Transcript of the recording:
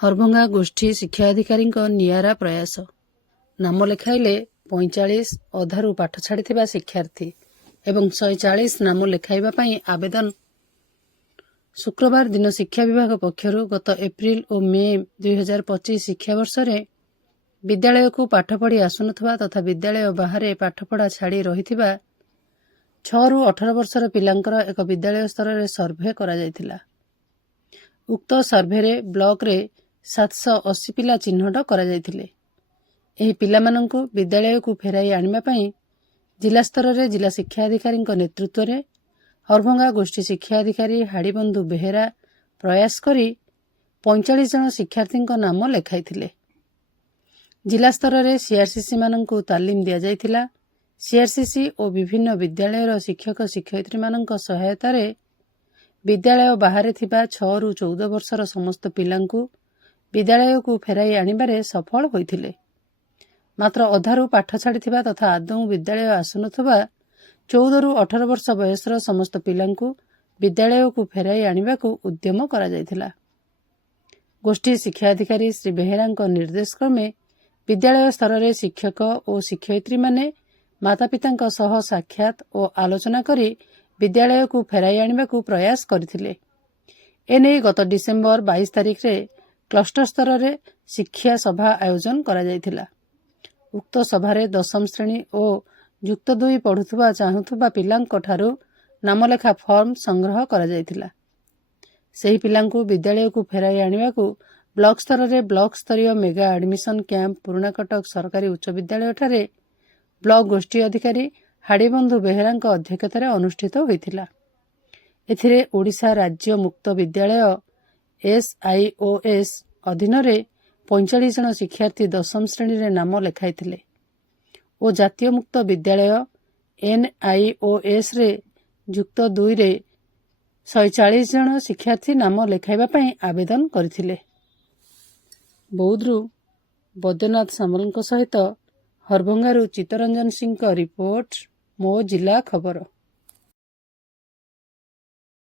ହରଭଙ୍ଗା ଗୋଷ୍ଠୀ ଶିକ୍ଷାଧିକାରୀଙ୍କ ନିଆରା ପ୍ରୟାସ। ନାମ ଲେଖାଇଲେ 45 ଅଧାରୁ ପାଠ ଛାଡ଼ିଥିବା ଶିକ୍ଷାର୍ଥୀ ଏବଂ 140 ନାମ ଲେଖାଇବା ପାଇଁ ଆବେଦନ। ଶୁକ୍ରବାର ଦିନ ଶିକ୍ଷା ବିଭାଗ ପକ୍ଷରୁ ଗତ ଏପ୍ରିଲ ଓ ମେ 2025 ଶିକ୍ଷାବର୍ଷରେ ବିଦ୍ୟାଳୟକୁ ପାଠ ପଢ଼ି ଆସୁନଥିବା ତଥା ବିଦ୍ୟାଳୟ ବାହାରେ ପାଠପଢ଼ା ଛାଡ଼ି ରହିଥିବା 6ରୁ 18 ବର୍ଷର ପିଲାଙ୍କର ଏକ ବିଦ୍ୟାଳୟ ସ୍ତରରେ ସର୍ଭେ କରାଯାଇଥିଲା। ଉକ୍ତ ସର୍ଭେରେ ବ୍ଲକରେ 780 ପିଲା ଚିହ୍ନଟ କରାଯାଇଥିଲେ। ଏହି ପିଲାମାନଙ୍କୁ ବିଦ୍ୟାଳୟକୁ ଫେରାଇ ଆଣିବା ପାଇଁ ଜିଲ୍ଲା ସ୍ତରରେ ଜିଲ୍ଲା ଶିକ୍ଷାଧିକାରୀଙ୍କ ନେତୃତ୍ୱରେ ହରଭଙ୍ଗା ଗୋଷ୍ଠୀ ଶିକ୍ଷାଧିକାରୀ ହାଡ଼ିବନ୍ଧୁ ବେହେରା ପ୍ରୟାସ କରି 45 ଜଣ ଶିକ୍ଷାର୍ଥୀଙ୍କ ନାମ ଲେଖାଇଥିଲେ। ଜିଲ୍ଲା ସ୍ତରରେ ସିଆର୍ସିସିମାନଙ୍କୁ ତାଲିମ ଦିଆଯାଇଥିଲା। ସିଆର୍ସିସି ଓ ବିଭିନ୍ନ ବିଦ୍ୟାଳୟର ଶିକ୍ଷକ ଶିକ୍ଷୟିତ୍ରୀମାନଙ୍କ ସହାୟତାରେ ବିଦ୍ୟାଳୟ ବାହାରେ ଥିବା 6ରୁ 14 ବର୍ଷର ସମସ୍ତ ପିଲାଙ୍କୁ ବିଦ୍ୟାଳୟକୁ ଫେରାଇ ଆଣିବାରେ ସଫଳ ହୋଇଥିଲେ। ମାତ୍ର ଅଧାରୁ ପାଠ ଛାଡ଼ିଥିବା ତଥା ଆଦୌ ବିଦ୍ୟାଳୟ ଆସୁନଥିବା 14ରୁ 18 ବର୍ଷ ବୟସର ସମସ୍ତ ପିଲାଙ୍କୁ ବିଦ୍ୟାଳୟକୁ ଫେରାଇ ଆଣିବାକୁ ଉଦ୍ୟମ କରାଯାଇଥିଲା। ଗୋଷ୍ଠୀ ଶିକ୍ଷାଧିକାରୀ ଶ୍ରୀ ବେହେରାଙ୍କ ନିର୍ଦ୍ଦେଶ କ୍ରମେ ବିଦ୍ୟାଳୟ ସ୍ତରରେ ଶିକ୍ଷକ ଓ ଶିକ୍ଷୟିତ୍ରୀମାନେ ମାତାପିତାଙ୍କ ସହ ସାକ୍ଷାତ ଓ ଆଲୋଚନା କରି ବିଦ୍ୟାଳୟକୁ ଫେରାଇ ଆଣିବାକୁ ପ୍ରୟାସ କରିଥିଲେ। ଏନେଇ ଗତ ଡିସେମ୍ବର 22 ତାରିଖରେ କ୍ଲଷ୍ଟର ସ୍ତରରେ ଶିକ୍ଷା ସଭା ଆୟୋଜନ କରାଯାଇଥିଲା। ଉକ୍ତ ସଭାରେ 10ମ ଶ୍ରେଣୀ ଓ ଯୁକ୍ତ 2 ପଢ଼ୁଥିବା ଚାହୁଁଥିବା ପିଲାଙ୍କଠାରୁ ନାମଲେଖା ଫର୍ମ ସଂଗ୍ରହ କରାଯାଇଥିଲା। ସେହି ପିଲାଙ୍କୁ ବିଦ୍ୟାଳୟକୁ ଫେରାଇ ଆଣିବାକୁ ବ୍ଲକ ସ୍ତରରେ ବ୍ଲକ ସ୍ତରୀୟ ମେଗା ଆଡମିସନ କ୍ୟାମ୍ପ ପୁରୁଣାକଟକ ସରକାରୀ ଉଚ୍ଚ ବିଦ୍ୟାଳୟଠାରେ ବ୍ଲକ ଗୋଷ୍ଠୀ ଅଧିକାରୀ ହାଡ଼ିବନ୍ଧୁ ବେହେରାଙ୍କ ଅଧ୍ୟକ୍ଷତାରେ ଅନୁଷ୍ଠିତ ହୋଇଥିଲା। ଏଥିରେ ଓଡ଼ିଶା ରାଜ୍ୟ ମୁକ୍ତ ବିଦ୍ୟାଳୟ SIOS ଅଧୀନରେ 45 ଜଣ ଶିକ୍ଷାର୍ଥୀ 10ମ ଶ୍ରେଣୀରେ ନାମ ଲେଖାଇଥିଲେ ଓ ଜାତୀୟ ମୁକ୍ତ ବିଦ୍ୟାଳୟ NIOSରେ ଯୁକ୍ତ 2ରେ 140 ଜଣ ଶିକ୍ଷାର୍ଥୀ ନାମ ଲେଖାଇବା ପାଇଁ ଆବେଦନ କରିଥିଲେ। ବୌଦ୍ଧରୁ ବୈଦ୍ୟନାଥ ସାମଲଙ୍କ ସହିତ ହରଭଙ୍ଗାରୁ ଚିତ୍ତରଞ୍ଜନ ସିଂଙ୍କ ରିପୋର୍ଟ, ମୋ ଜିଲ୍ଲା ଖବର।